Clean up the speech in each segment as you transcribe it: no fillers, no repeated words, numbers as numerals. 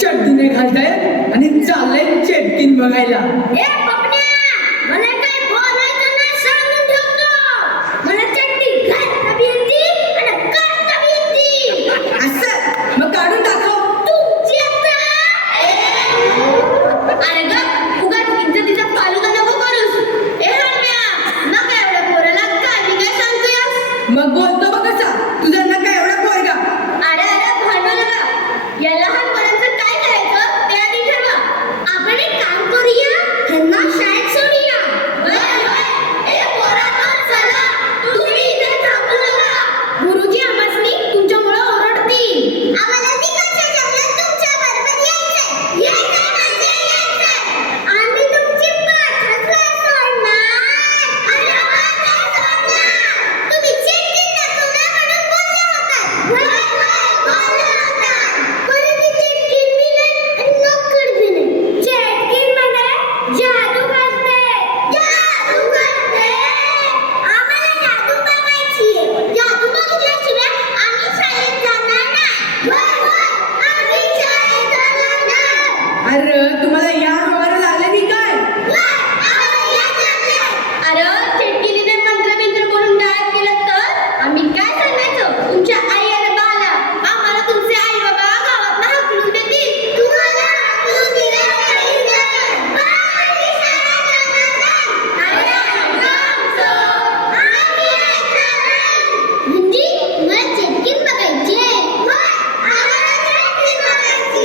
चड्डीने घालताय आणि चाललंय चेटकीन बघायला. मग बोलतो बघ कसा तुझा नका एवढा पोरगा. अरे भांडू नका. या लहान मुलांचं काय करायचं ते आधी ठरवा. आपण एक काम करूया, ह्यांना शाळेत सोडूया. ए पोरांनो चला, तुम्ही इथे थांबू नका. गुरुजी आम्हासनी तुमच्यामुळे ओरडतील. आम्हाला तिकडच्या जंगलात तुमच्या बरोबर यायचंय. आम्ही तुमची पाठच नाही सोडणार. तुम्ही चेटकीन नको ना म्हणून बोलले होता. अरे तुम्हाला या वगैरे लागले की काय? अरे चेटकीने मंत्र बोलून गायब केलं तर आम्ही काय सांगायचं? तुमच्या आई आणि बाला आम्हाला तुमचे आई बाबा गावात हाकलून देतील. तुम्हाला हाकलून दिलं तरी चालेल. आम्ही शाळेत जाणार नाही. म्हणजे मला चेटकीन बघायची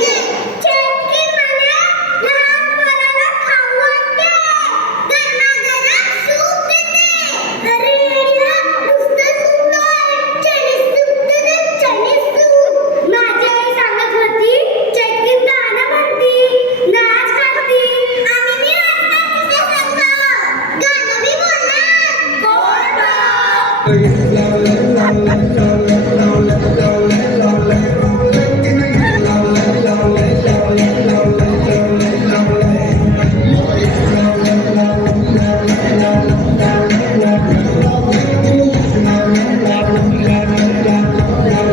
आहे. चेटकीन मला लहान पोराला खाऊ वाटते. गरमागरम सूप देते. अरे नुसतं सूप नाही, चायनीज सूप देते, चायनीज सूप. माझी आई सांगत होती चेटकीन गाणं म्हणती, नाच करती आणि मी नाचणार तिच्यासंग. गाणं बी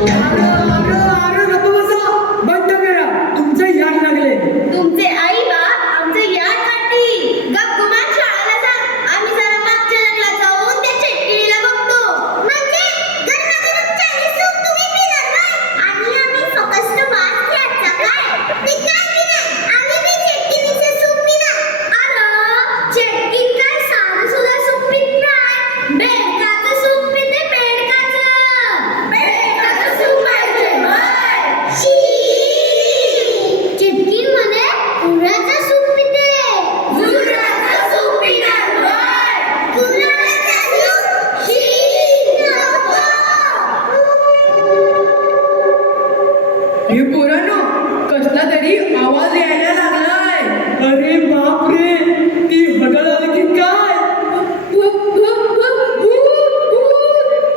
अरे नको बसा, बंद करा, तुमचं याद लागले. तुमचे आई बाप आमचे याद काढतील. गप्पुमान शाळेला जा. आम्ही जरा मागच्या जंगलात जाऊन त्या चेटकिणीला बघतो. म्हणजे गरमागरम चायनीज सूप तुम्ही पिणार नाही आणि आम्ही फक्त भात खायचा काय? मी काय पिणार? आम्ही बी चेटकिणीचे सूप पिणार. अरे चेटकीन काय साधं सुद्धा सूप पित नाही. बेडकाचं सूप पिते, बेडकाचं सूप पाहिजे. शी चेटकीन म्हणे गुराचं सूप पिते. गुराचं सूप पिणार होय. गुराचं सूप शी नको. हे पोरांनो कसला तरी आवाज यायला लागलाय. अरे बापरे, ती हडळ आली की काय?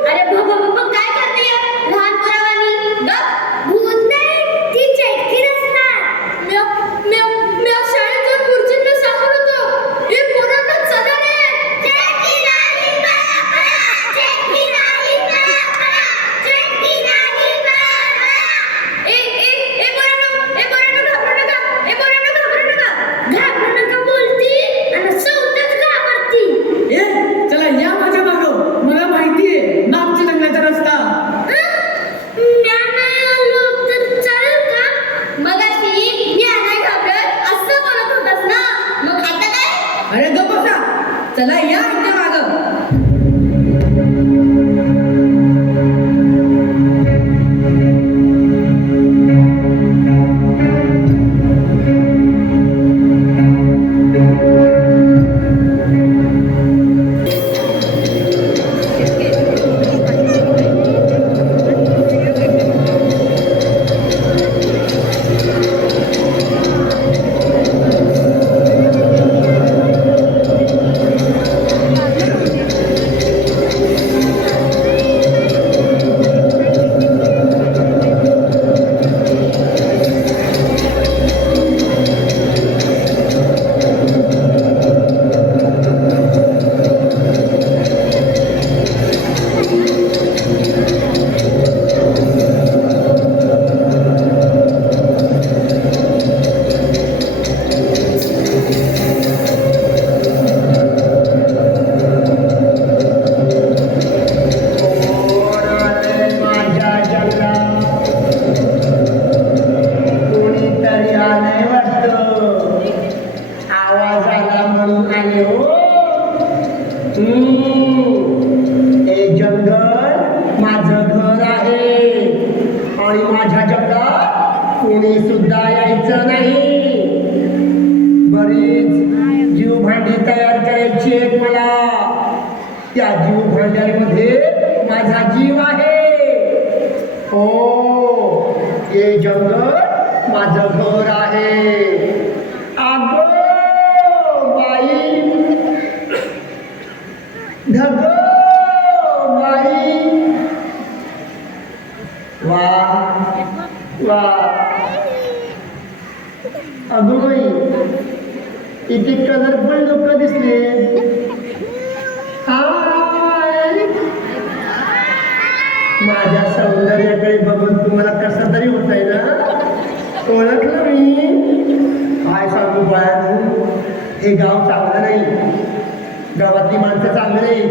अरे बाबा काय करते या लहान पोरावानी? गप. भूत नाही, ती चेटकीन असणार. म्या शाळेत जाऊन गुरुजींना सांगत होतो. हे पोरांना चला रे. चेटकीन आली पळा पळा. चेटकीन आली पळा पळा. चेटकीन आली पळा पळा. ए पोरांनो घाबरू नका. घाबरू नका बोलती आणि सौतच घाबरती. ए चला या माझ्या मागं, मला माहितीये नागच्या जंगलाचा रस्ता. म्या नाही आलो तर चालेल का? मगाशी म्या नाही घाबरत असं बोलत होतास ना, मग आता काय? अरे गप्प बसा, चला या आमच्या मागं. मेला नाही वाटत. आवाज आला म्हणून आले हो. हे जंगल माझं घर आहे आणि माझ्या जंगलात कोणी सुद्धा यायचं नाही. बरीच जीव भांडी तयार करायची आहेत मला. त्या जीव भांड्यांमध्ये माझा जीव आहे. हो, हे जंगल माझं घर आहे. अगो बाई, धगो बाई, वा वा, अगो बाई, इथे कलरफुल लोक दिसले. हाय, माझ्या सौंदर्याकडे बघून तुम्हाला कसं तरी होत आहे ना. ओळखलं मी. काय सांगू बाळांनो, हे गाव चांगलं नाही. गावातली माणसं चांगली नाही.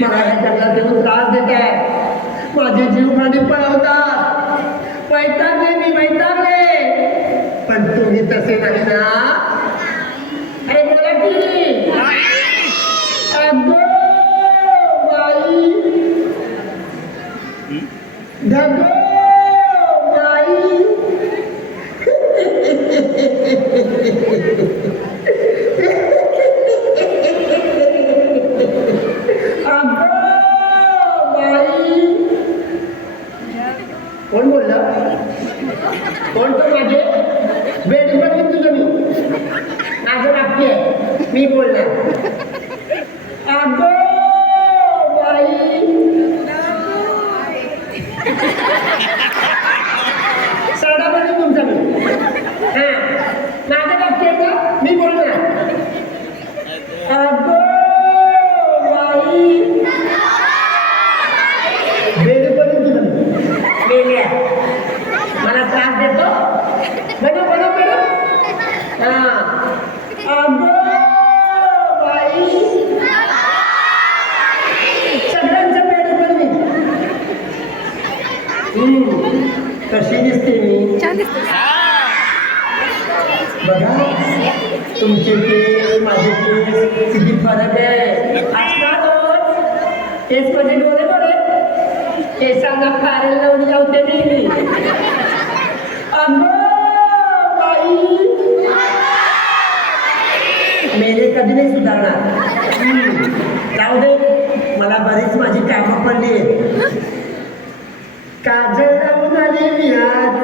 मला ह्या जंगलात येऊन त्रास देतात. माझे जीव भांडी पळवतात. वैतागले मी, वैतागले. पण तुम्ही तसे नाही ना. अरे बोला की. अगो बाई, धगो बाई. अगो बाई. कोण बोलला? कोण तो माझे बेड बघितलं तुझं मी. माझं वाक्य आहे, मी बोलणार. अगो बाई. सरडा बघितलं तुमचा मी. हा, माझं वाक्य आहे का, मी बोलणार. अगो बाई. बेड बघितलं तुझं मी. मेल्या, मला त्रास देतो. बनव बनव बनव. हा, अगो बाई. सगळ्यांचं पेट बनवी. कशी दिसते मी? बघा, तुमचे केस, माझे केस, किती फरक आहे. केस मध्ये डोळे डोळे. केसांना फारेल लावून लावते मी. अगो बाई. मेले कधी नाही सुधारणार. जाऊ दे, मला बरीच माझी कामं पडली. काजल लावून आली मी आज.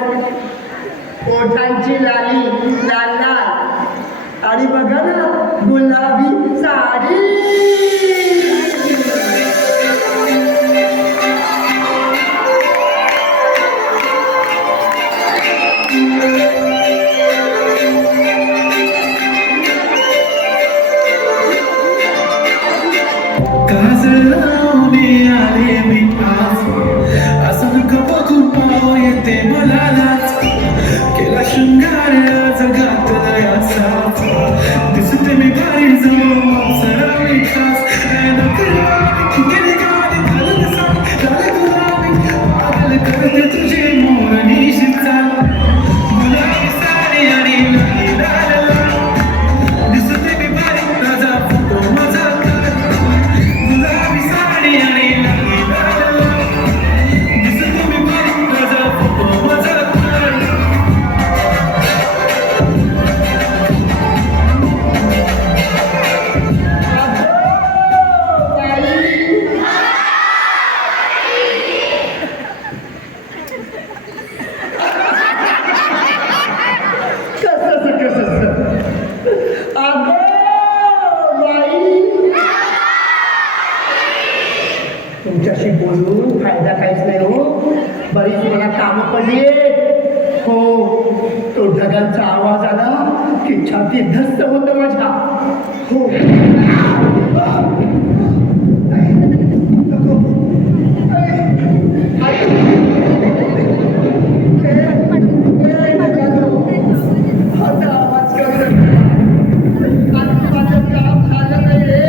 ओठांची लाली लाल लाल आणि बघा ना गुलाबी साडी. काजळ लावणे आले मी आज. असं नको बघू पाव येते मला लाज. केला शृंगार जगात लयाचाच. दिसते मी भारी जवळ सरावी खास. गेली गाडी घालून सांग झाले गुलाबी. पागल करते तुझे मोरणीशी चाल. गुलाबी साडी आणि लाली लाल लाल. दिसते मी भारी राजा फोटो माझा काढ. गुलाबी साडी आणि लाली लाल लाल. दिसते मी भारी राजा फोटो माझा काढ. तुमच्याशी बोलून फायदा काहीच नाही हो. बरीच मला कामं पडली. हो, तो ढगांचा आवाज आला की छाती धस्त होत माझ्या. हो, आता आवाज कर. माझं काम झालं नाही रे.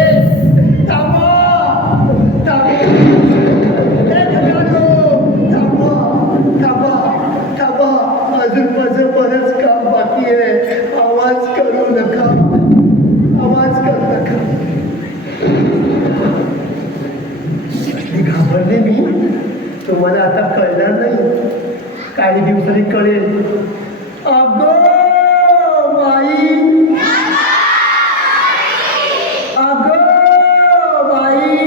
थांबा थांबा. थांबा थांबा थांबा. अजून माझं बरंच काम बाकी तरी कळेल. अगं बाई, अगं बाई,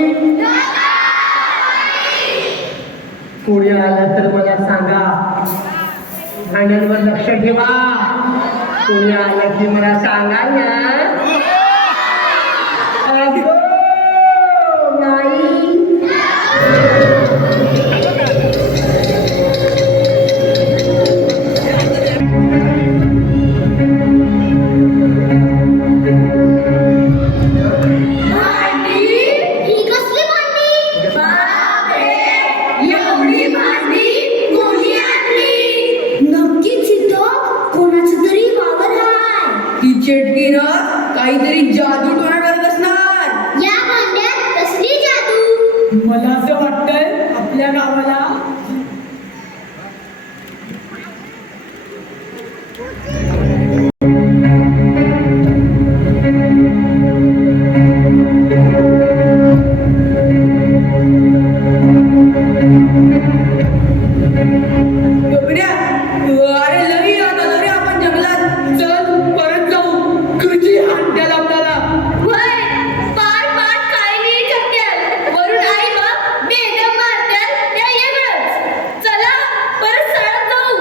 कोणी आलं तर मला सांगा. भांड्यांवर लक्ष ठेवा. कोणी आलं की मला सांगा ना. अगं बाई. ही कसली भांडी? बापरे, एवढी भांडी कोणी आणली? नक्कीच इथं कोणाचं तरी वावर आहे. ती चेटकीनं काहीतरी जादू टोना करत असणार. या भांड्यात कसली जादू? मला असं वाटतंय आपल्या गावाला गबऱ्या, अरे लवी आता लवी आपण जंगलात चल परत जाऊ. कधी हाणत्याल आपल्याला. होय, पार पार काय नाही जमत्याल. वरून आई बाप बेदम मारत्याल, त्या वेगळंच. चला परत शाळेत जाऊ.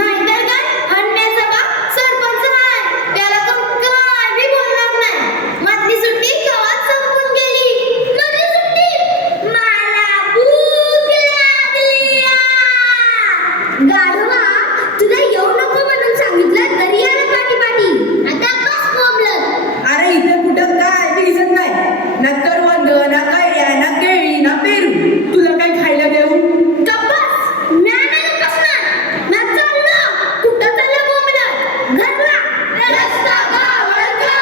नाहीतर काय, हंड्याचा बाप सरपंच आहे. त्याला तर काय बी बोलणार नाही. मधली सुट्टी गावात संपून गेली. मधली सुट्टी मला भूक लागली. गाढवा, तुला येऊ नको म्हणून सांगितलं तरी आलं पाठी पाठी. आता बस बोंबलत. अरे इथे कुठं काय ते दिसत नाही. ना करवंद, ना कैऱ्या, ना केळी, ना पेरू. तुला काय खायला देऊ? गप्पस, म्या नाही बसणार. म्या चाललो. कुठं चाललं बोंबलत? घरला. रस्ता गावळका.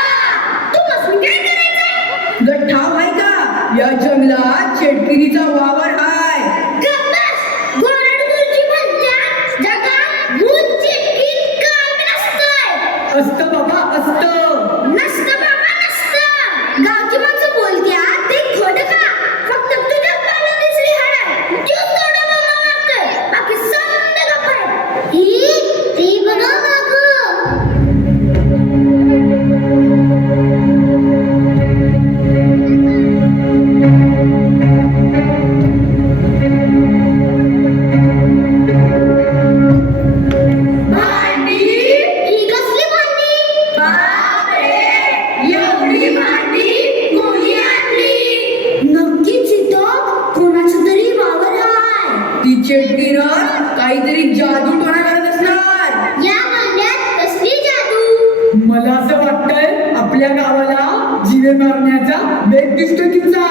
तू बसून काय करायचंय? गठ्ठाव आहे का? या जंगलात चेटकिरीचा वावर हाय. गप्पस, गोरड गुरुजी म्हणतात, जगात भूत चिटकीत काय बी नसतंय. असतं बाबा असतं. नसतं बाबा नसतं. गावची माणसं बोलत्यात ते खोटं का? फक्त तुझ्या पायाला दिसली हाड आहे. तूच थोडं बोलणं वाटतंय. बाकी समजा गप्प आहे. ती बघा मागं. भांडी? ही कसली भांडी? बापरे, एवढी भांडी कोणी आणली? नक्कीच इथं कोणाचं तरी वावर आहे. ती चेटकीनं काहीतरी जादू टोना करत असणार. या भांड्यात कसली जादू? मला असं वाटतंय आपल्या गावाला जिवे मारण्याचा बेत दिसतो तिचा.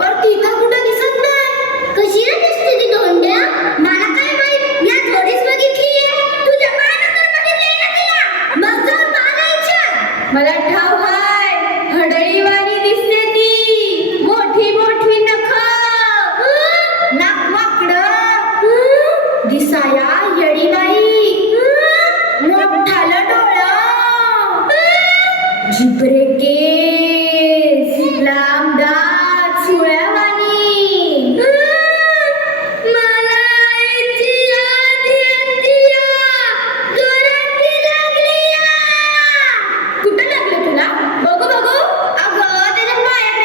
पण ती तर कुठं दिसत नाही. कशी रे दिसते ती धोंड्या? मला काय माहित, या थोडीच बघितली. तुझ्या पायानं तर बघितलंय ना तिला. मग जाऊन मला विचार. मला ठाव हाय, हडळीवाणी दिसते ती. मोठी मोठी नखं. नाक वाकडं. दिसाया येडीबाई. मोठालं डोळं. झिपरे केस, लांब दात, सुळ्यावाणी. मला आईची याद येतीया. जोरात लागलीया. कुठं लागलं तुला? बघू बघू. अगं त्याच्या पायात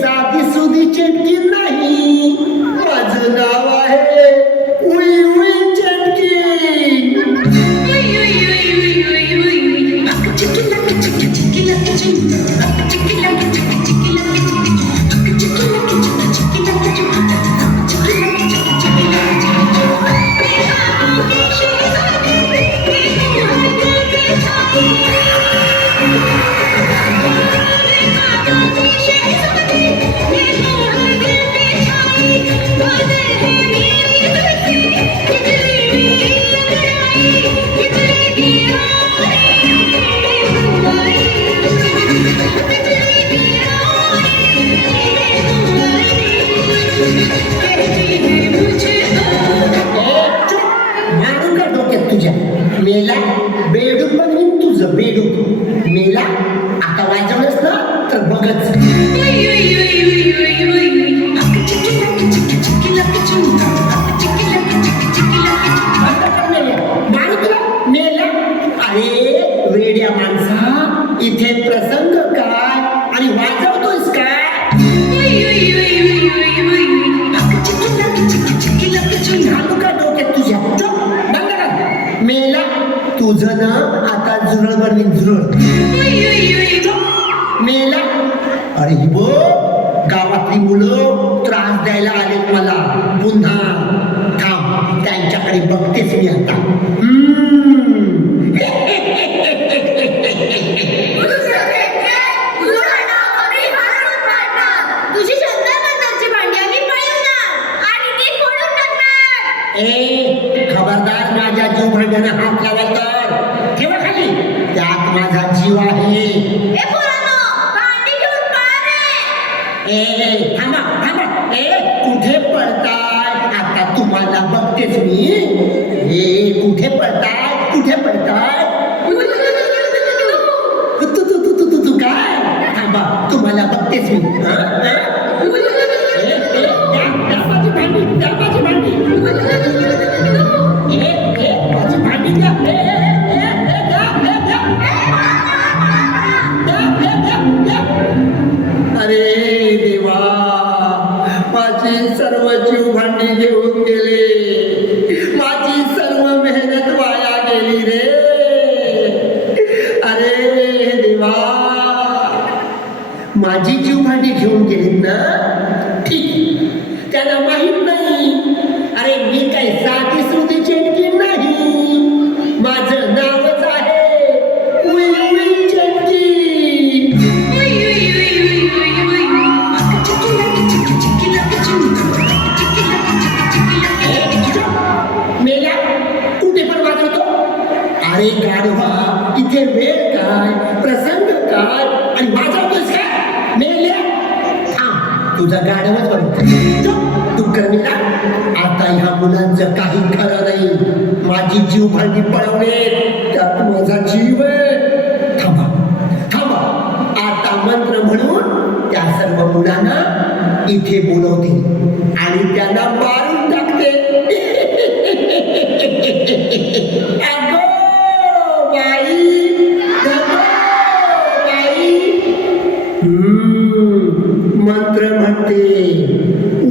साधी सुधी चेटकी नाही, माझं नाव आहे उई उई चेटकी. मारून का डोक्यात तुझ्या मेला बेडूक बनवीन तुझं बेडूक मेला. आता वाजवलंस ना तर बघच. मारू तुला मेला. अरे वेड्या माणसा, इथे प्रसंग काय आणि वाजवतोयस काय? घालू का डोक्यात तुझ्या? चुप, बंद कर. मेला तुझं ना आता जुरळ बनवीन जुरळ. मेला. अरे ही बघ, गावातली मुलं त्रास द्यायला आलेत मला पुन्हा. थांब, त्यांच्याकडे बघतेच मी आता. तुझी चंदा बंदरची भांडी आम्ही पळवणार आणि ती फोडून टाकणार. ए खबरदार, माझ्या जीव भांड्यानं हात लावला तर ठेवा खाली. त्यात माझा जीव आहे. ए पोरांनो, भांडी घेऊन पळा रे. ए थांबा थांबा. ए कुठे पळताय? आता तुम्हाला बघतेच मी. ए कुठे पळताय? कुठे पळताय? तू काय? थांबा, तुम्हाला बघतेच मी. द्या माझी भांडी, द्या माझी भांडी. माझी भांडी द्या. अरे देवा, माझी सर्व जीव भांडी घेऊन गेले. माझी सर्व मेहनत वाया गेली रे. अरे देवा, माझी जीव भांडी घेऊन गेली ना. ठीक, त्यांना माहित नाही. अरे मी काही साधी सुधी चेटकी नाही, माझं नावच आहे उई उई चेटकी. मेला कुठे पण वाजवतो. अरे गाढवा, इथे वेळ काय, प्रसंग काय आणि वाजवतोस काय? मेल्या, थांब, तुझा गाढवच बनतो. तू कर्मीला, आता ह्या मुलांचं काही खरं नाही. माझी जीव भांडी पळवणे, त्यात माझा जीव आहे. थांबा थांबा, आता मंत्र म्हणून त्या सर्व मुलांना इथे बोलवते आणि त्यांना मारून टाकते. अगो बाई, अगो बाई. मंत्र म्हणते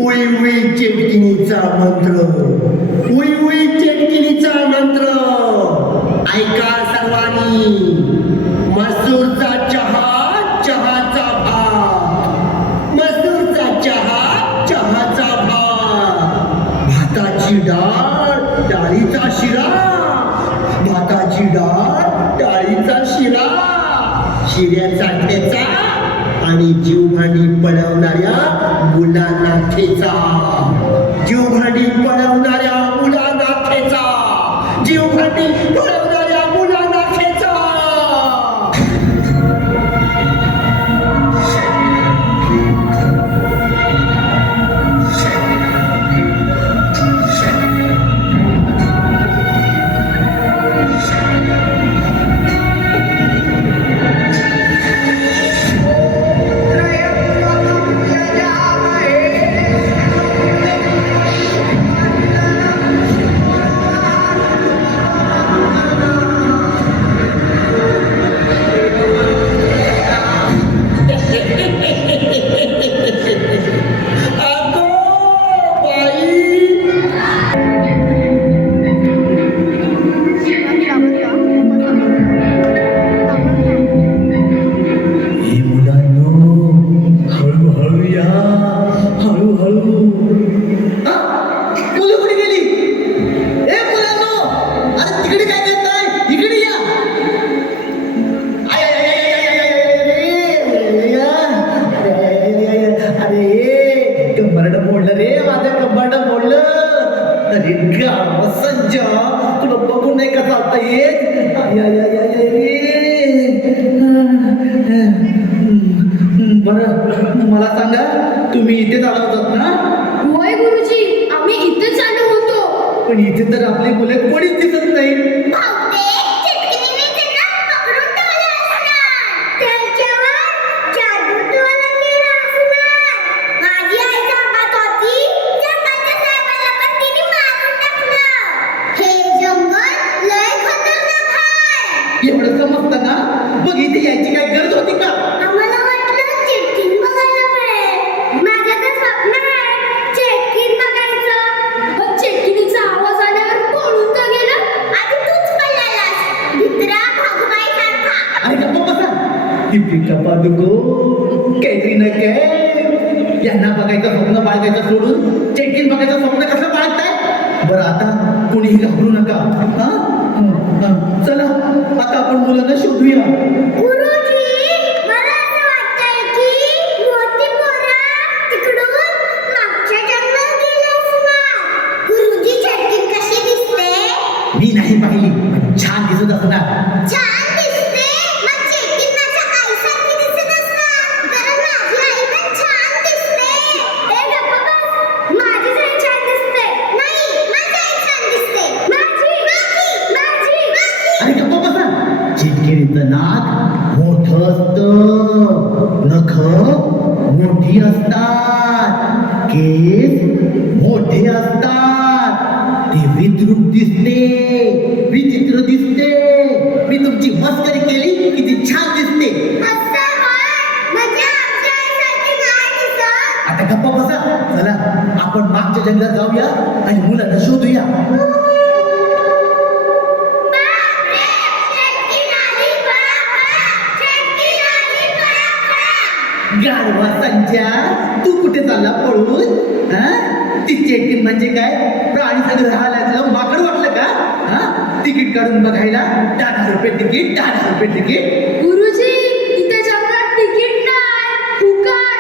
उई उई चेटकिनीचा मंत्र. उई उई चेटकिनीचा मंत्र ऐका सर्वांनी. मसूरचा चहा, चहाचा भात. मसूरचा चहा, चहाचा भात. भाताची डाळ, डाळीचा शिरा. भाताची डाळ, डाळीचा शिरा. शिऱ्याचा ठेचा आणि जीवभांडी पळवणाऱ्या मुलांना ठेचा. जीवभांडी पळवणाऱ्या मुलांना ठेचा. जीवभांडी पळवणाऱ्या मुलांना ठेचा. हळूहळू. हा? मुलं कुठे गेली? ए मुलांनो, अरे तिकडे काय करताय? इकडे या. आय, आय, आय, आय, आय, आय, आय, आय, अरे कंबरड मोडलं रे, माझं कंबरड मोडलं. अरे गाव संजय, तुला बघून नाही का चालता येत? आय, आय, आय, आय, आय, रे. बरं मला सांगा, तुम्ही इथे आला होतात ना? होय गुरुजी, आम्ही इथेच आलो होतो. पण इथे तर आपली मुलं कोणीच दिसत नाही. बहुतेक चिटकिनीने त्यांना पकडून ठेवलं असणार. त्यांच्यावर जादूटोणा केला असणार. माझी आई सांगत होती, जंगलच्या साहेबाला पण तिने मारून टाकलं. हे जंगल लय खतरनाक आहे. एवढं समजतं ना, मग इथे यायची काय गरज होती का? आम्हाला वाटलं चिटकीन बघायला मिळेल. माझं तर स्वप्न आहे चिटकीन बघायचं. पण चिटकिनीचा आवाज आल्यावर पळून तर गेलं. आधी तूच पळालास, भित्रा भागबाईसारखा. अरे गप्पा बसा. दीपिका पादुकोण, कॅटरीना कैफ यांना बघायचं स्वप्न बाळगायचं सोडून चेकिंग बघायचं स्वप्न कसं बाळगताय? बरं आता कोणीही घाबरू नका. हा? चला आता आपण मुलांना शोधूया. गुरुजी, मला असं वाटतंय की मोठी पोरं तिकडून मागच्या जंगलात गेली असणार. गुरुजी, चिटकीन कशी दिसते? मी नाही पाहिली, पण छान दिसत असणार. छान दिसते. मग चिटकीन माझ्या आईसारखी दिसत असणार. कारण माझी आई पण छान दिसते. ए गप्पा बस. माझीच आई छान दिसते. नाही, माझी आई छान दिसते. माझी. अरे गप्पा बसा. चिटकिरीचं नाक मोठं असतं, नख मोठी असतात, केस मोठे असतात. ते विद्रूप दिसते, विचित्र दिसते. मी तुमची मस्करी केली की ती छान दिसते. असं होय? म्हणजे आमच्या आईसारखी नाही दिसत? आता गप्पा बसा. चला आपण मागच्या जंगलात जाऊया आणि मुलांना शोधूया. गाढवा संजय, तू कुठे चालला पळून? हा? ती चेकिंग म्हणजे काय? प्राणी संग्रहालयातलं माकड वाटलं का? हा? तिकीट काढून बघायला 10,000 तिकीट, 10,000 तिकीट. गुरुजी, इथे जंगलात तिकीट नाही. फुकट.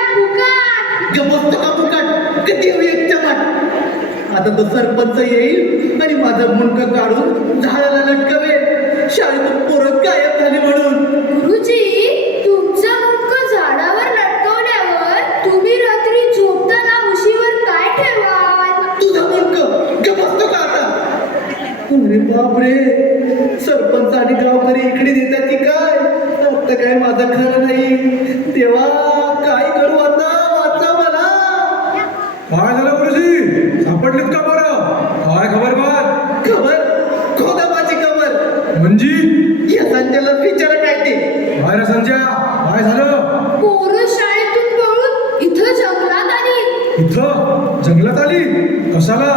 गमस्त का फुकट? कधी हवी एक चमट? आता तो सरपंच येईल आणि माझं मुंडकं काढून झाडाला लटकवेल. शाळेतून पोरं गायब झाली म्हणून. गुरुजी, तुमचं मुंडकं झाडावर लटकवल्यावर तुम्ही रात्री झोपताना उशीवर काय ठेवाल? तुझं मुंडकं गमस्त का आता? अरे बापरे, सरपंच आणि गावकरी इकडे देतात की काय? आता काय माझं खरं नाही. तेव्हा काय करू आता? वाचा मला. काय झालं गुरुजी? सापडलीत का बरं? काय खबर बात? खबर? खोदा माझी खबर. म्हणजे या संजयला विचार काय ते? काय रे संजय, काय झालं? पोरं शाळेतून पळून इथं जंगलात आली. इथं जंगलात आली? कशाला?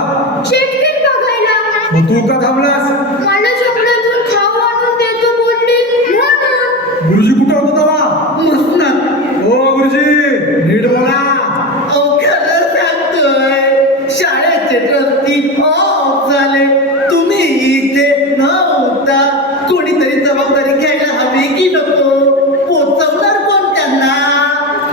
चिटकीन बघायला. मग तू का थांबलास? मला जंगलातून खाऊ आणून देतो बोलली म्हणून. गुरुजी कुठं होता तेव्हा? मसनात. ओ गुरुजी, नीट बोला. अहो खरं सांगतोय, शाळेचे ट्रस्टी ऑफ झाले. तुम्ही इथे नव्हता. कोणीतरी जबाबदारी घ्यायला हवी की नको? पोचवणार कोण त्यांना?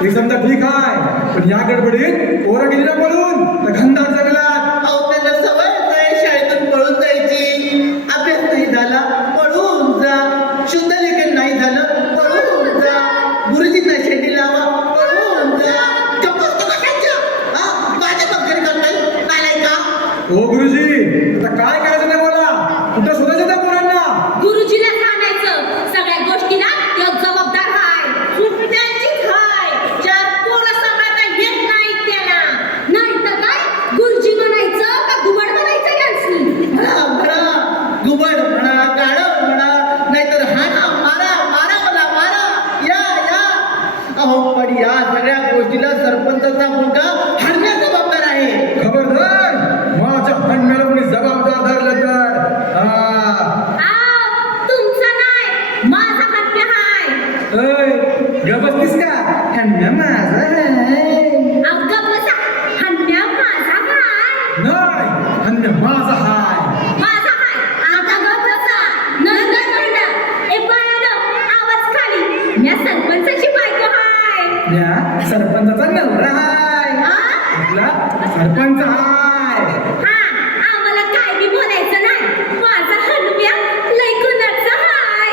हे समजा ठीक आहे, पण या गडबडीत पोरं गेली ना पळून त्या घनदाट जंगलात. अहो त्यांना सवयच आहे शाळेतून पळून जायची. अभ्यास नाही झाला पळून जा. शुद्ध लेखन नाही झालं पळून जा. गुरुजींना शेंडी लावा पळून जा. गप्प बसतो का त्यांच्या? हा? माझ्या पक्करी करताय नाही का? ओ गुरुजी, आता काय करायचं ते बोला. कुठं शोधायचं त्या पोरांना? गुरुजीला सांगायचं सगळ्या गोष्टीला तो जबाबदार आहे. चूक त्यांचीच आहे. ज्या पोरं सांभाळता येत नाही त्याला. नाही तर काय गुरुजी म्हणायचं का घुबड म्हणायचं यांसनी? म्हणा घुबड म्हणा, गाढव म्हणा, नाहीतर हाना, मारा मला मारा. या. अहो पण या सगळ्या गोष्टीला सरपंचाचा मुलगा हाणण्या जबाबदार आहे. खबरदार, माझ्या हंड्याला कोणी जबाबदार धरलं सरपंच हाय. हा आम्हाला काय बी बोलायचं नाही माझा हलव्या लय गुणाचा हाय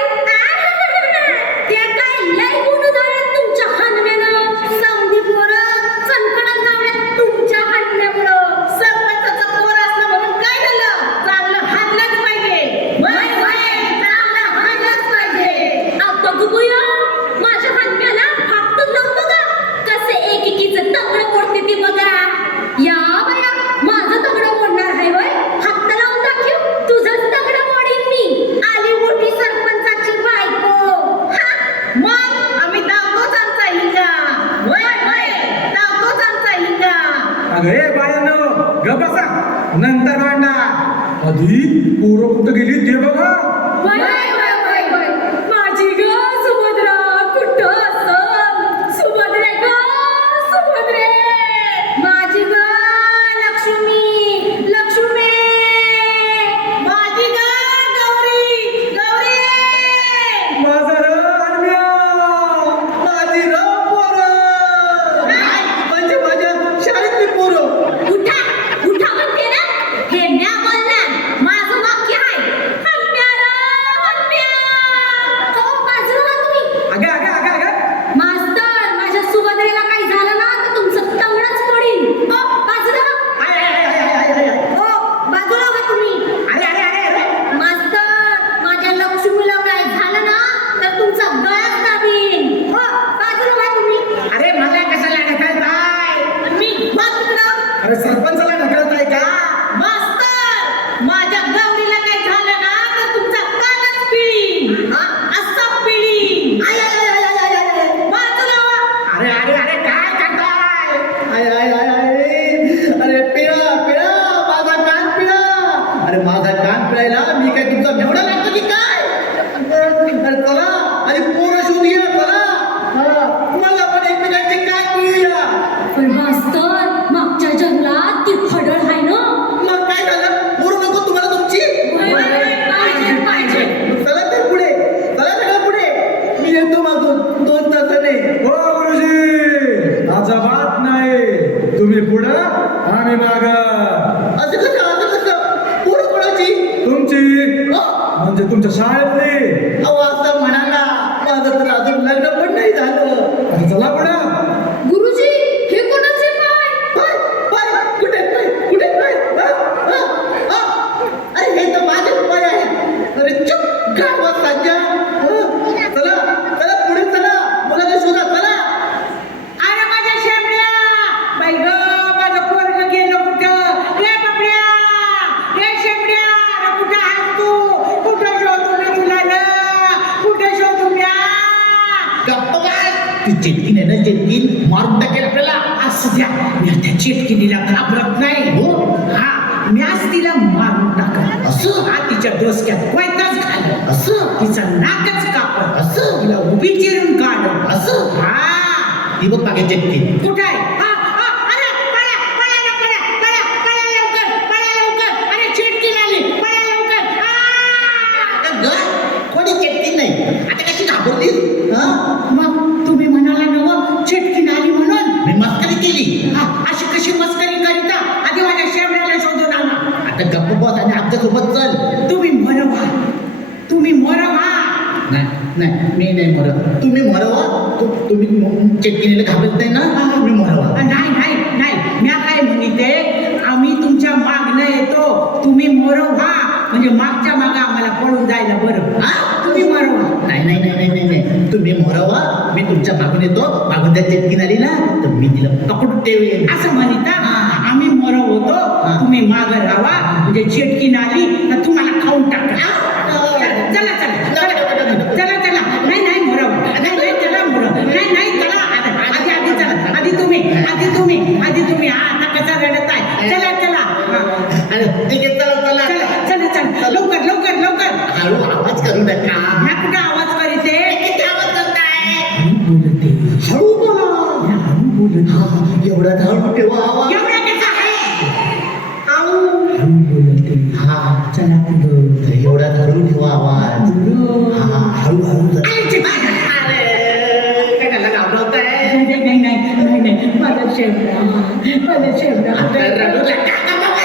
ते काय लय गुण झालेत तुमच्या हलव्यानं समधी पोरं चणकडत लावल्यात तुमच्या हलव्यामुळं सरपंचाचा पोर असलं म्हणून काय झालं चांगलं हाणलंच पाहिजे वय वय चांगलं हाणलंच पाहिजे आता गुबुया माझ्या हलव्याला हात लावून बघा कसे एकेकीचं तंगड मोडते ती बघा या बया माझं तगडं मोडणार आहे वय हात लावून दाखव तुझंच तगडं मोडीन मी आली मोठी सरपंचाची बायको हा मग आम्ही दाखवच आमचा हिंगा वय वय दाखवच आमचा हिंगा अगं हे बायानो ग बसा नंतर भांडा आधी पोरं कुठं गेली ते बघा. वय वय वय वय माझी ग सुभद्रा कुठं असल सुभद्रे ग सुभद्रे माझी ग लक्ष्मी लक्ष्मी माझी ग गौरी गौरी माझा र हलव्या, माझी र पोरं. म्हणजे माझ्या शाळेतली पोरं. उठा उठा म्हणते ना हे म्या बोलणार माझं वाक्य आहे हलप्या रे हलप्या हो बाजूला व्हा तुम्ही अगं अगं अगं अगं मास्तर माझ्या सुभद्रेला काही झालं ना तर तुमचं तंगडच पडीन हो बाजूला व्हा. आय, आय, आय, आय, आय, आय. हो बाजूला व्हा तुम्ही अरे अरे अरे अरे मास्तर माझ्या लक्ष्मीला काय झालं ना तर तुमचा गळाच दाबीन हो बाजूला व्हा तुम्ही अरे मला कशाला ढकलताय? मी व्हा तिकडं अरे सरपंचाला ढकलताय का? मास्तर माझ्या गौरीला काय झालं ना तर तुमचा कानच पिळीन असं पिळीन आय आय आय आय आय आय आय बाजूला व्हा. अरे अरे अरे काय करताय? आय आय आय आय अरे पिळा पिळा माझा कान पिळा. अरे माझा कान पिळायला मी काय तुमचा मेवढा लागतो की काय? अरे चला आणि पोरं शोधूया चला. हा, मला पण एकमेकांची कान पिळूया. पण मास्तर मागच्या जंगलात ती फडळ आहे ना मग काय झालं? पोरं नको तुम्हाला तुमची? पाहिजे पाहिजे चला तर पुढे चला सगळं पुढे. मी येतो मागून 2 तासाने. हो गुरुजी अजिबात नाही. तुम्ही पुढं आम्ही माग. असं कसं पोरं कोणाची? तुमची. म्हणजे तुमच्या शाळेतली. अहो असं म्हणा ना माझं तर अजून लग्न पण नाही झालं. आता चला पुढं. गुरुजी हे कोणाचे पाय पाय पाय कुठे पाय कुठे पाय? हा, हा, हा. अरे हे तर माझे पाय आहे. अरे चुप गावात सांजा. चला चला पुढे चला मुलाला शोधा चला. अरे माझ्या शेंबड्या बाई ग माझं पोरग गेलं कुठं रे बाबड्या रे शेंबड्या अरे कुठं आहेस तू कुठं शोधू मी तुला रे कुठं शोधू म्या गप्प काय ती चेटकीन आहे ना चेटकीन मारून टाकेल आपल्याला. असं द्या मी त्या चिटकिनीला घाबरत नाही हो हा म्याच तिला मारून टाकलं असं? हा तिच्या डोसक्यात कोयताच घाललं असं तिचं नाकच कापलं असं? तिला उभी चिरून काढलं असं? हा ती बघ मागे चेटकीन. कुठं आहे हा हा अरे पळा पळा ना पळा पळा पळा लवकर अरे चिटकीन आली पळा लवकर आता ग कोणी चेटकीन नाही आता कशी घाबरलीस? हा मग तुम्ही म्हणाला नव चिटकीन आली म्हणून मी मस्करी केली. हा, अशी कशी मस्करी करीता आधी माझ्या शेंबड्याला शोधून आणा आता गप्प बस आणि आमच्या सोबत चल. तुम्ही मरवा तुम्ही मरवा नाही नाही मी नाही मरत. तुम्ही मरवा. तुम्ही चेटकीनीला घाबरत नाही ना तुम्ही मरवा. नाही नाही नाही म्या काय म्हणते आम्ही तुमच्या मागणं येतो तुम्ही मरवा म्हणजे मागच्या मागं आम्हाला पळून जायला बरं हा तुम्ही मरवा नाही नाही नाही नाही नाही नाही तुम्ही मरवा. मी तुमच्या मागून येतो. मागून त्या चेटकीन आली ना तर मी तिला पकडून ठेवेन. असं म्हणता आम्ही मरव होतो तुम्ही मागं राहा म्हणजे चिटकीन आली तर तुम्हाला खाऊन टाका चला चला चला चला चला नाही नाही मोरव नाही नाही चला मोरव नाही नाही चला आधी आधी चला आधी तुम्ही हा आता कसा रडत आहे चला चला हा. अरे ठीक आहे चला चला. चला चला चला लवकर लवकर लवकर हळू आवाज करू नका. ह्या कुठं आवाज करीते किती आवाज करताय? बोलते हळू बोला. हळू बोलत हा, एवढा हळू ठेवा आवाज. एवढ्या कसा आहे हळू. हळू बोलते हा चला पुढं एवढा हळू ठेवा आवाज. पुढं हा हळू हळू जा. आईचे पाय. अरे काय त्याला घाबरवताय? नाही नाही नाही नाही नाही माझा शेंबडा माझा आता रडू नका का बाबा?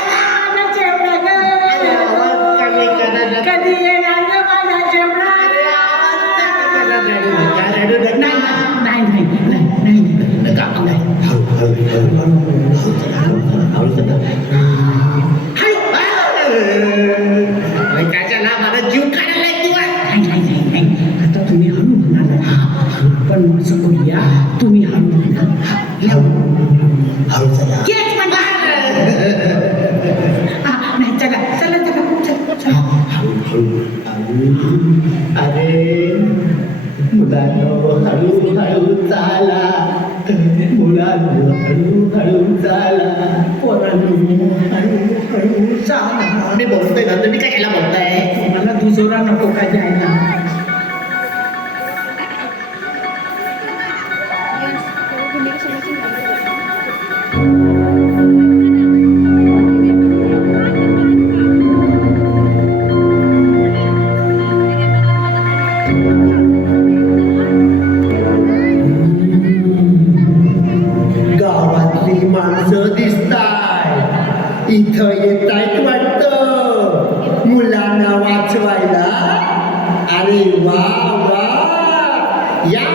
अरे आवाज कमी करा ना. कधी येणार ग माझा शेवडा? रडू नका, रडू नका. नाही नाही नाही नाही नाही नका. हळू, हळू, हळू. हळू चला. अरे काच्याला मला जीव काढायला किंवा नाही आता तुम्ही हळू म्हणाला पण असं करूया तुम्ही हळू म्हणा हळू चला. तेच म्हणा नाही चला चला चला चला चला हळू हळू हळू. अरे मुलांनो हळू हळू चाला. मुलांनो हळू हळू चाला. पोरांनो हळू हळू चाला मी बोलतोय ना, तुम्ही काय याला बोलताय? मला दुसरा नको काय द्यायला गावातली माणसं दिसताय, इथं येतायत वाटतं मुलांना वाचवायला. अरे वा वा, या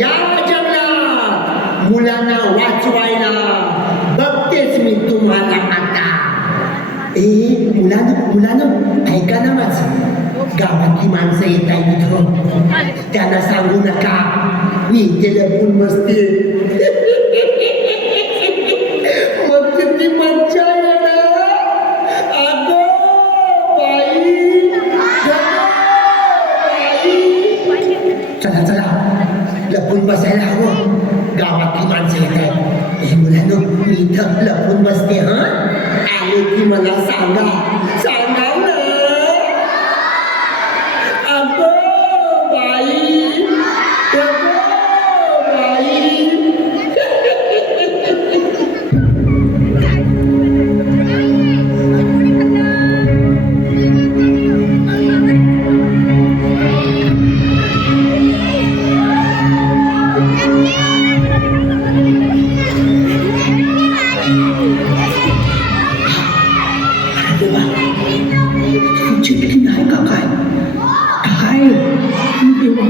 या जंगलात मुलांना वाचवायला. बघतेच मी तुम्हाला आता. मुलानं ऐका ना माझं. गावातली माणसं येत आहेत इथं, त्यांना सांगू नका मी इथे लपून बसते. मग किती मज्जा येणार. अगं बाई, चला चला लपून बसायला हवं. गावातली माणसं येत आहेत. हे मुलांनो मी इथं लपून बसते. हा आले की मला सांगा सांगा ना. अगं बाई, अगं बाई. चिठ्ठी नाही का काय काय देवा,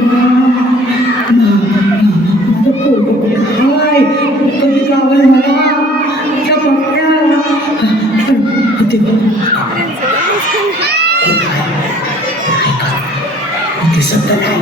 माझं पोरगं काय कधी गावाला मला त्या मोठ्या देवा दिसत तर नाही.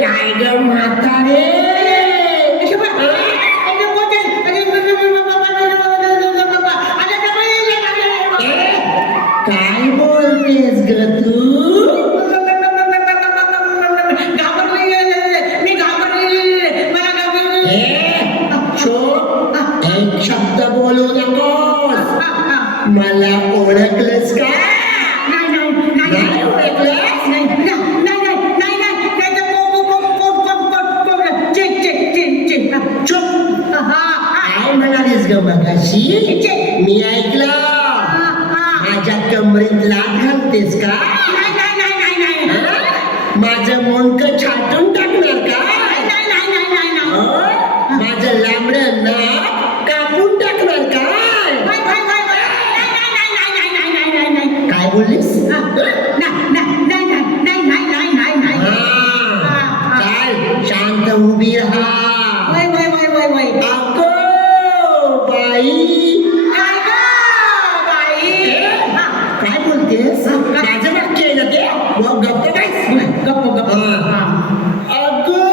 काय ग म्हातारे, काय बोलतेस ग तू. मी घाबरले मला घाबरले. एक शब्द बोलू नकोस. मला ओळखलंस का. नाही ओळखलंस. काय म्हणालीस ग मगाशी. मी ऐकलं. माझ्या कमरेत लाथ घालतेस का. माझं मुंडकं छाटून टाकणार का. माझं लांबडं नाक कापून टाकणार काय. काय बोललीस. चाल शांत उभी राहा. अगं बाई, काय बोलतेस. माझं वाक्य आहे ना ते. मग गप्प काय. गप्प गप्प अगं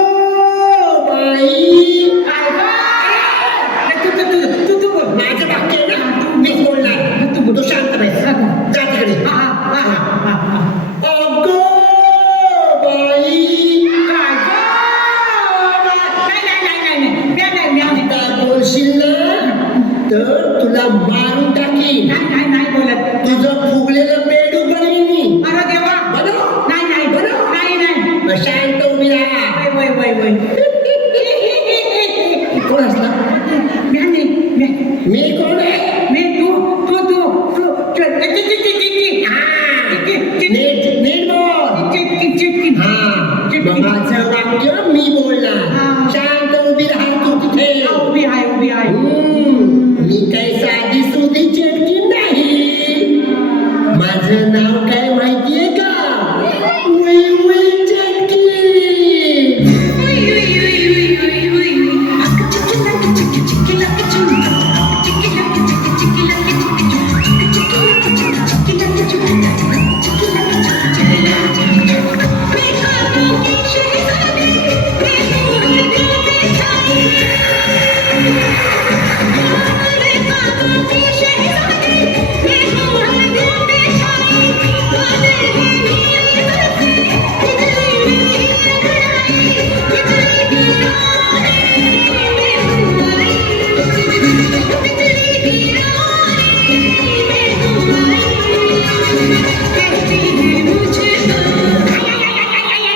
बाई, तू बोल. माझं वाक्य आहे ना. मीच बोलणार. तू शांत बस. जा तिकडे. अगं बाई, आता बोलशील ना तर तुला मारून टाकीन. नाही बोलत. तुझं फुगलेलं पेडू बनवीन मी. अरे देवा बनव. नाही बनव. नाही शांत उभी राहा. वय वय वय वय कोण असला? म्या नाही म्या मी कोण आहे? मी तू नीट नीट बोल. चिटकी हा माझं वाक्य मी बोलणार. हा. शांत उभी राहा तू तिथे. उभी आहे मी काही साधी सुधी चटकी नाही. माझं नाव काय माहितीये का? उई उई चटकी.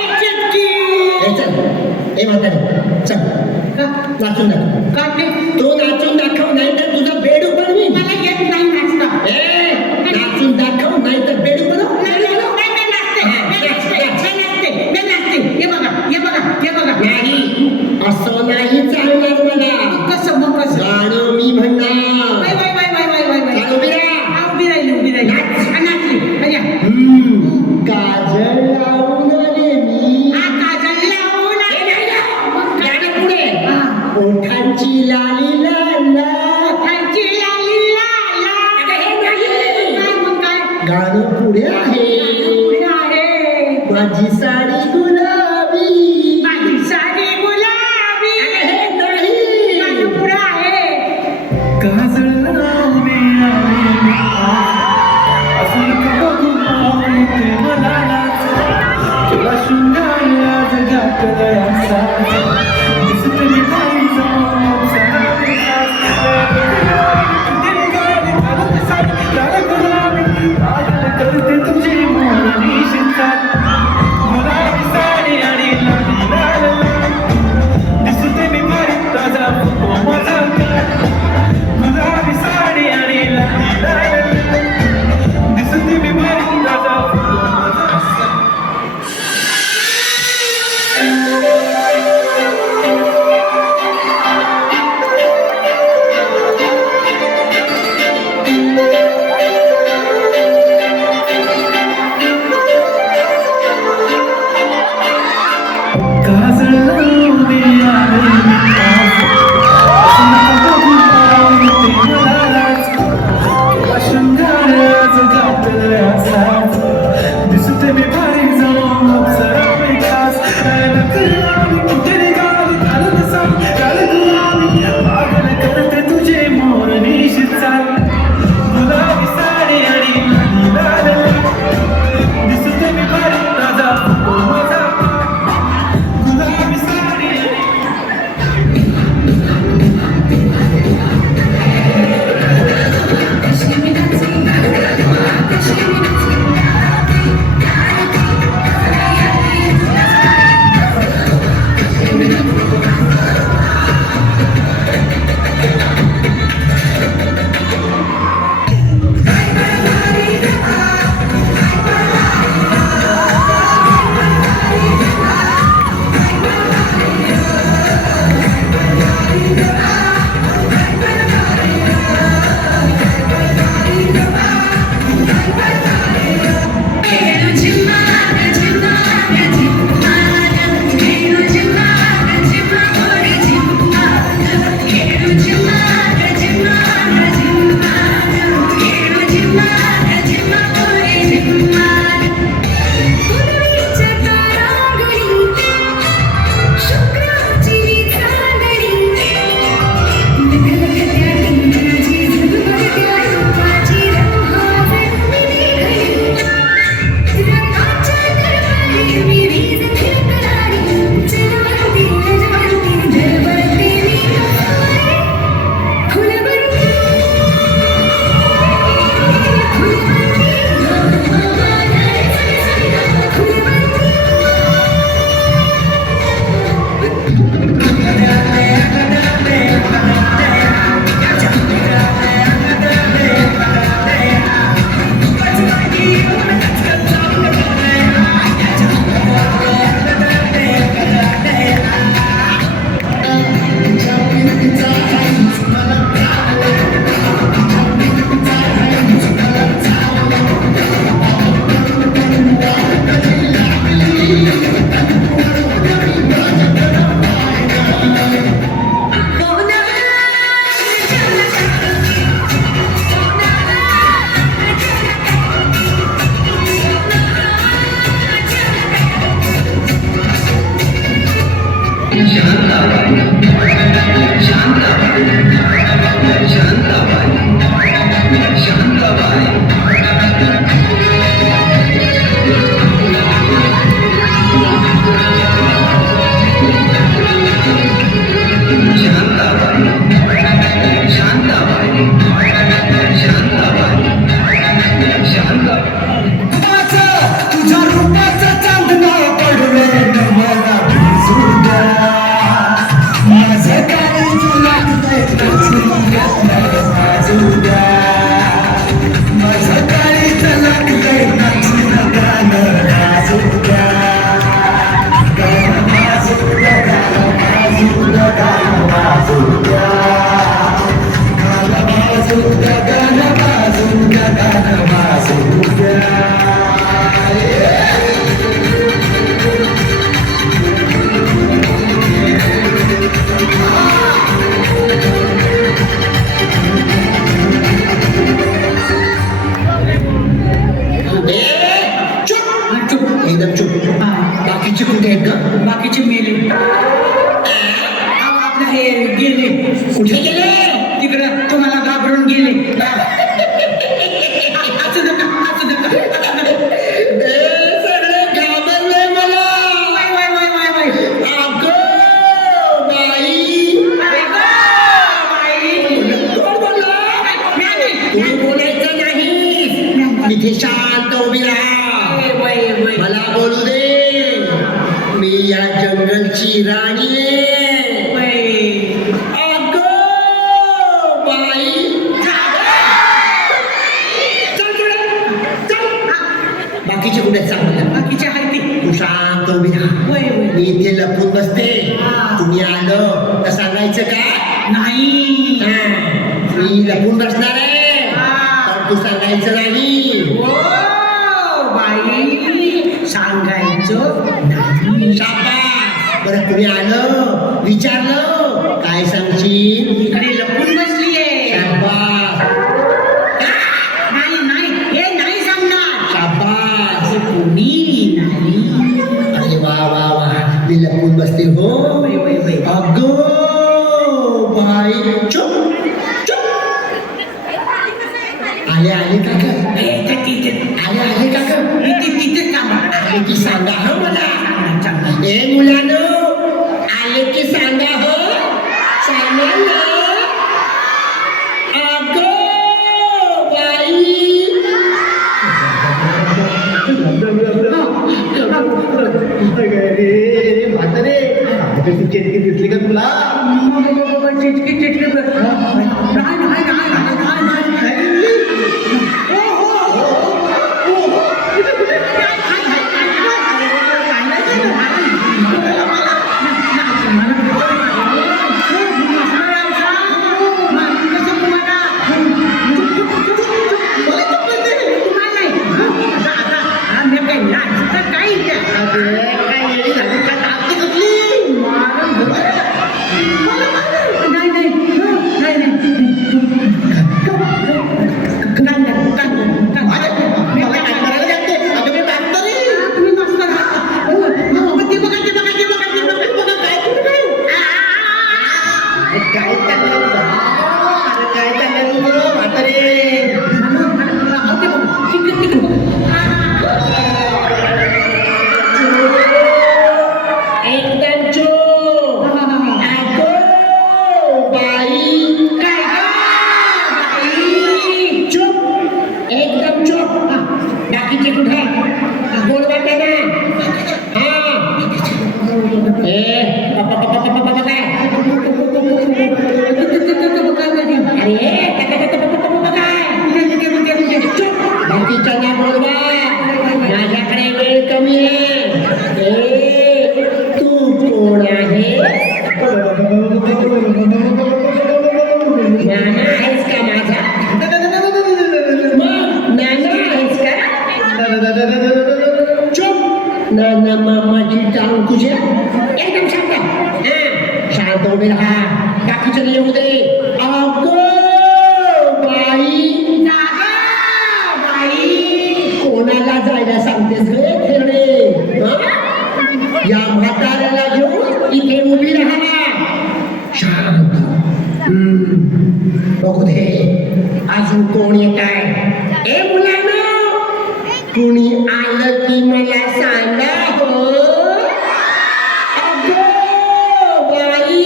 ए चल, ए म्हातारे चल नाचून दाखव. तू नाचून दाखव नाही तर तुझा बेड बनवी. मला येत नाही नाचता ए नाचून दाखव नाही तर बेड बनव. नाही असं नाही चालणार मला. कसं मग कसं गाणं मी म्हणणार. वय वय वय वय वय वय वय चाल उभी राहा. उभी राहिली नाचली म्हणजे काजळ लावून आले मी. हा काजल लावून गाणं पुढे. हा. ओठांची लाली लाल खायची लाली लाला. काय मग काय गाणं पुढे आहे. पुढे आहे माझी साडी गुलाबी. माझी साडी गुलाबी हे नाही. माझं पुढे आहे काजळ लावणे आले मी आज. असं नको बघू पाव येते मला लाज. तुला शृंगार जगात लयाचा. दिसत मी बाई जाऊन सारे करते तुझी मोरणी शिंचात. गुलाबी साडी आणि लाली लाल लाल. दिसते मी बाई ताजा फुटो माझा काळ. गुलाबी साडी आणि लाली लाल लाल. दिसते मी बाई ताजा फुटो माझा काळ. बाकीचे कुठे आहेत का? बाकीचे मेले आपलं हे गेले कुठे गेले? तिकडं तुम्हाला घाबरून गेले असं नका असं नका असं नका. सगळे घाबरले मला. Y, Y, Y, Y, Y. अगं बाई, कोण बोलला? तुम्ही बोलायचं नाही. इथे शांत उभी राहा. मला बोलू दे. मी या जंगलची राणी आहे. अगं बाई, चल पुढे, चल. बाकीचे कुठे सांगतात? बाकीचे आहे ते तू शांत उभी राहा. वय वय मी इथे लपून बसते. तुम्ही आलं तर सांगायचं का? नाही मी लपून बसणार आहे, पण तू सांगायचं नाही. ओ बाई सांगायचं नाही. शाबास. बरं तुम्ही आलं, विचारलं, काय सांगशील? इकडे लपून बसलीये शाबास, नाही नाही हे नाही सांगणार शाबास. कोणी नाही अरे वा वा वा, मी लपून बसते हो. वय, वय, वय. अगं बाई, चुप चुप. आले आले काका, इथे तिथे आले आले काका. इथे तिथे थांबा. आले की सांगा हो मला. चांगलं. ए मुलांनो, आले की सांगा हो. सांगा ना. अगं बाई. चेटकी दिसली का तुला? चिटकी चिटकी नाही नाही नाही नाही नाही नाही. हो, हो. एकदम चुप. अगं बाई. चुप, एकदम चुप. बाकीचे कुठे? बोल वाटते ना. बाकीच्यांना बोलवा, माझ्याकडे वेळ कमी आहे. तू कोण आहे? नाना आहेस का माझा? मग नाना आहेस का? चुप. नाना मामाची टांग तुझ्या. एकदम शांत. शांत उभे राहा. बाकीचं येऊ दे. अगं बाई, कोणाला जायला सांगतेस रे खेळणे? या म्हाताऱ्याला घेऊन इथे उभी राहा. शांत. बघू दे अजून कोण येत आहे. ए मुलांनो, कुणी आलं की मला सांगा हो. अगं बाई.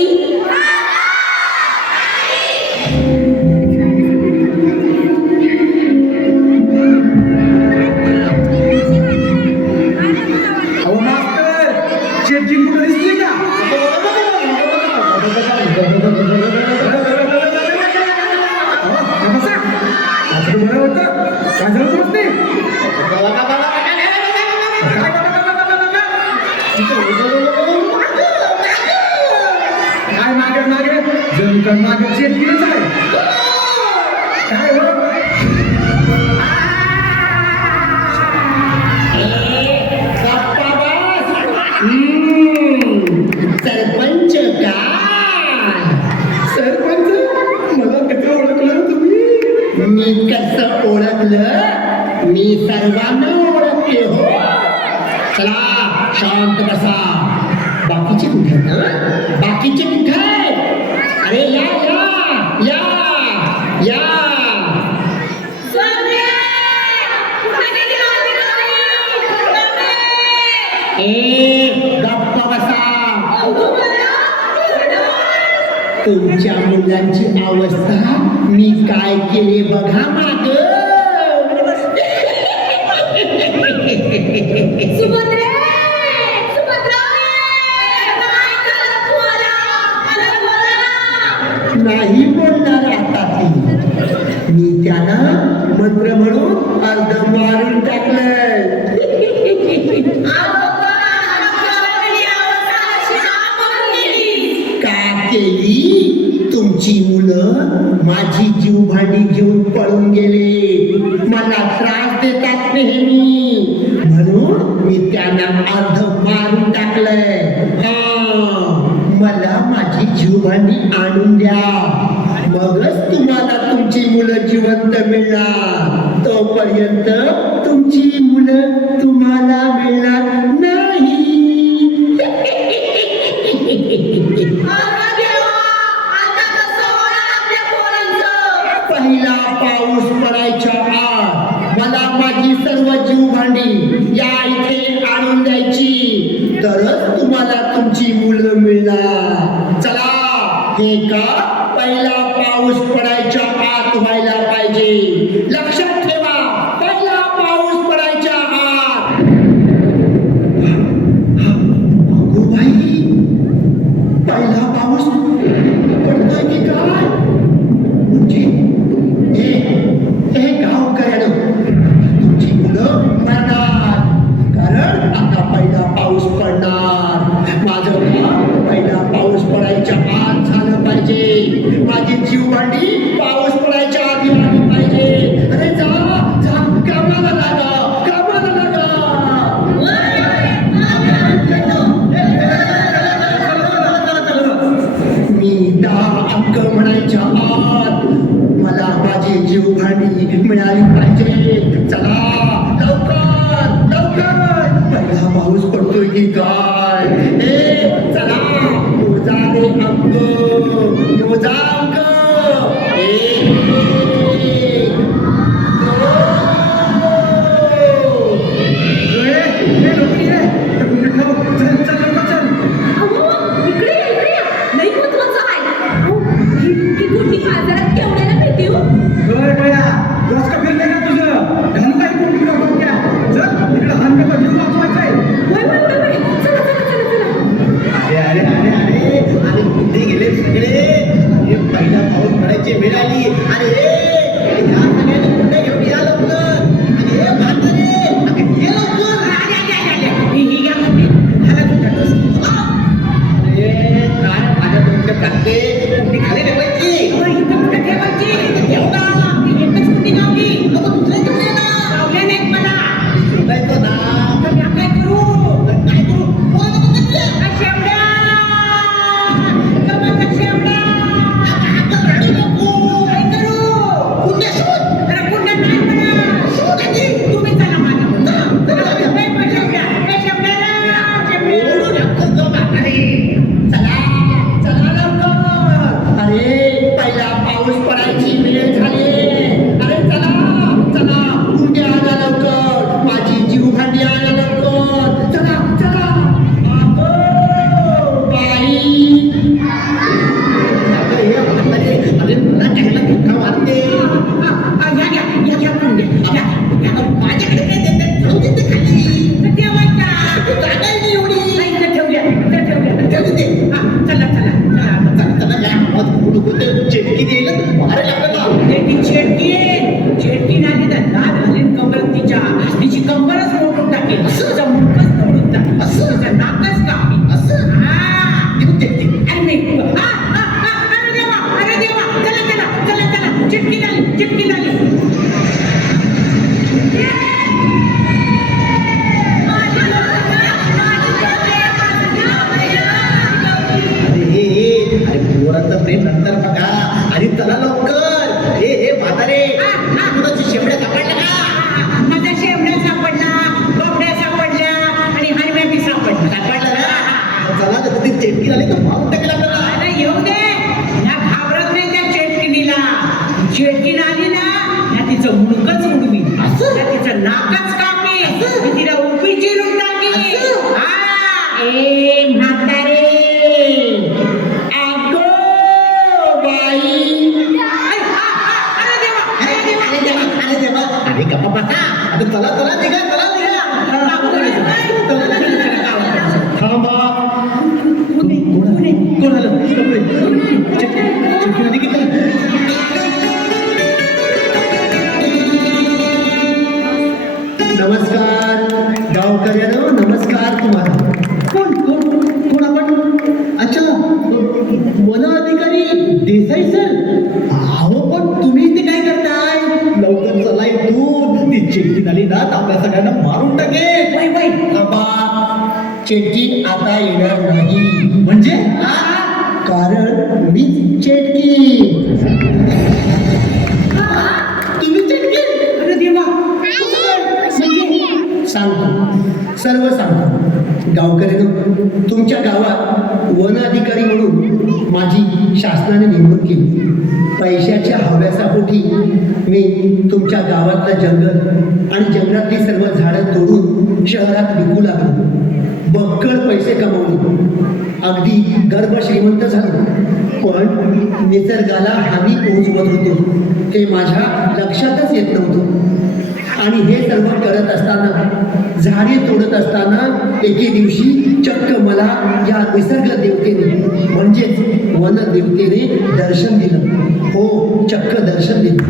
अहो मास्तर, चेटकी कुठे दिसली का? बसा. आज बरं होतं. काय झालं तुला ते? काय मागे मागे जणू का मागे चेटकीच आहे. काय हो? गप्पा बस. सरपंच काय? सरपंच, मला कसं ओळखलं तुम्ही? मी कसं ओळखलं? मी सर्वांना ओळखते हो. चला शांत बसा. बाकीचे कुठे आहेत हं? बाकीचे कुठे आहेत? अरे या या या या ए गप्प बसा. तुमच्या मुलांची अवस्था मी काय केले बघा माग. सुभद्रे नाही बोलणार आता ती. मी त्यांना मंत्र म्हणून अर्ध मारून टाकलंय. का केली? तुमची मुलं माझी जीवभांडी घेऊन पळून गेले. मला त्रास देतात नेहमी, म्हणून मी त्यांना अर्ध मारून टाकलंय. मला माझी जीवभांडी आणून द्या, मगच तुम्हाला तुमची मुलं जिवंत मिळणार. तोपर्यंत तुमची मुलं तुम्हाला मिळणार नाही. पहिला पाऊस पडायच्या आत मला माझी सर्व जीवभांडी या इथे आणून द्यायची, तरच तुम्हाला तुमची मुलं मिळणार. चला, हे का पहिला पाऊस पडायच्या आत व्हायला पाहिजे. लक्षात ठेवा, पहिला पाऊस पडायच्या आत. अगो बाई, पहिला पाऊस पडतोय की काय? म्हणजे हे गावकऱ्यानं तुमची मुलं मरणार, कारण आता पहिला पाऊस पडणार. माझं काम पहिला पाऊस पडायच्या आत झालं पाहिजे. माझी जीवभांडी पाऊस पडायच्या आधी आली पाहिजे. अरे जा जा, कामाला लागा, कामाला लागा. मी 10 अंक म्हणायच्या आत मला माझी जीवभांडी मिळाली पाहिजे. चला लवकर लवकर, पहिला पाऊस पडतोय की काय? चला, मोजा रे अंक, मोजा अंक. 'Sabar चेटकीन आली तर मारून टाकेल आपल्याला. अरे येऊ दे ना, घाबरत नाही त्या चेटकिनीला. चेटकीन आली ना, ना तिचं मुडकच उडवी, ना तिचं नाकच कापी, मी तिला उभी चिरून टाकी. हा, ए म्हातारे, अगो बाई. अरे देवा, अरे देवा, अरे देवा, अरे देवा, अरे गप्पा बसा. आता चला चला निघा, चला निघा. थांबा. कोण आलं? चेटकीन आली की काय? नमस्कार गावकऱ्यांनो, नमस्कार तुम्हाला. कोण कोण कोण आपण? अच्छा, वन अधिकारी देसाई सर. अहो पण तुम्ही इथे काय करताय? लवकर चला इथून. ती चेटकीन आली ना तर आपल्या सगळ्यांना मारून टाकेल. वै वै. बाबा, चेटकी आता येणार नाही, म्हणजे कारण मीच चेटकी. तुम्ही चेटकीन? अरे देवा, सांगतो, सर्व सांगतो. गावकऱ्यांनो, तुमच्या गावात वन अधिकारी म्हणून माझी शासनाने नेमणूक केली. पैशाच्या हव्यासापोटी मी तुमच्या गावातलं जंगल आणि जंगलातली सर्व झाडं तोडून शहरात विकू लागलो. बक्कळ पैसे कमावले, अगदी गर्भ श्रीमंत झालो. पण निसर्गाला हानी पोहोचवत होतो हे माझ्या लक्षातच येत नव्हतं. आणि हे सर्व करत असताना, झाडे तोडत असताना एके दिवशी चक्क मला या निसर्ग देवतेने म्हणजेच वन देवतेने दर्शन दिलं. हो, चक्क दर्शन दिलं.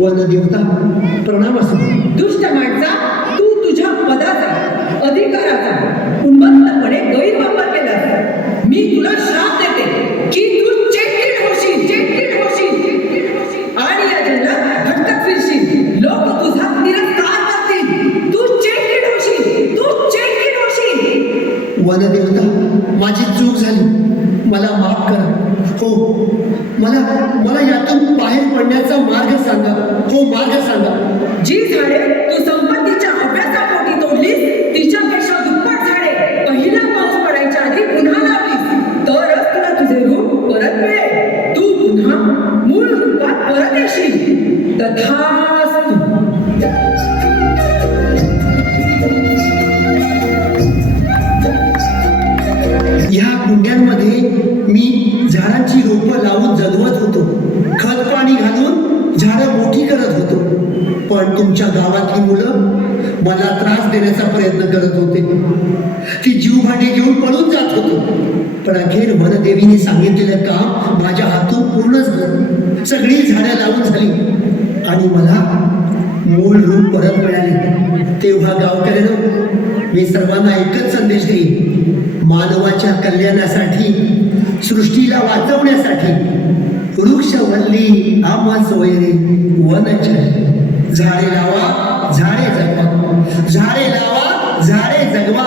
वनदेवता प्रणाम असो. दुष्ट माणसा, तू तुझ्या पदाचा अधिकाराचा उन्मत्तपणे गैरवापर केलास. मी तुला श्राप देते की तू चेटकीण होशील, चेटकीण होशील, चेटकीण होशील आणि या जंगलात भटकत फिरशील. लोक तुझा तिरस्कार करतील. तू चेटकीण होशील, तू चेटकीण होशील. वनदेवता, माझी चूक झाली, मला माफ करा. हो, मला मला यातून बाहेर पडण्याचा मार्ग सांगा. हो, मार्ग सांगा. जी झाडे तू संपत्तीच्या अभ्यासापोटी तोडलीस, तिच्यापेक्षा दुप्पट झाडे पहिला पाऊस पडायच्या आधी पुन्हा लावलीस, तरच तुला तुझे रूप परत मिळेल. तू पुन्हा मूळ रूपात परत येशील. तथास्तु. ह्या कुंड्यांमध्ये मी झाडांची रोपं लावून जगवत होतो, खत पाणी घालून झाडं मोठी करत होतो. पण तुमच्या गावातली मुलं मला त्रास देण्याचा प्रयत्न करत होते. ती जीवभांडे घेऊन पळून जात होतो. पण अखेर वनदेवीने सांगितलेलं काम माझ्या हातून पूर्ण झालं. सगळी झाडं लावून झाली आणि मला मूळ रूप परत मिळाले. तेव्हा गावकऱ्यांनो, मी सर्वांना एकच संदेश देईन. मानवाच्या कल्याणासाठी, सृष्टीला वाचवण्यासाठी वृक्षवल्ली आम्हा सोयरे वनचर. झाडे लावा, झाडे जगवा. झाडे लावा, झाडे जगवा.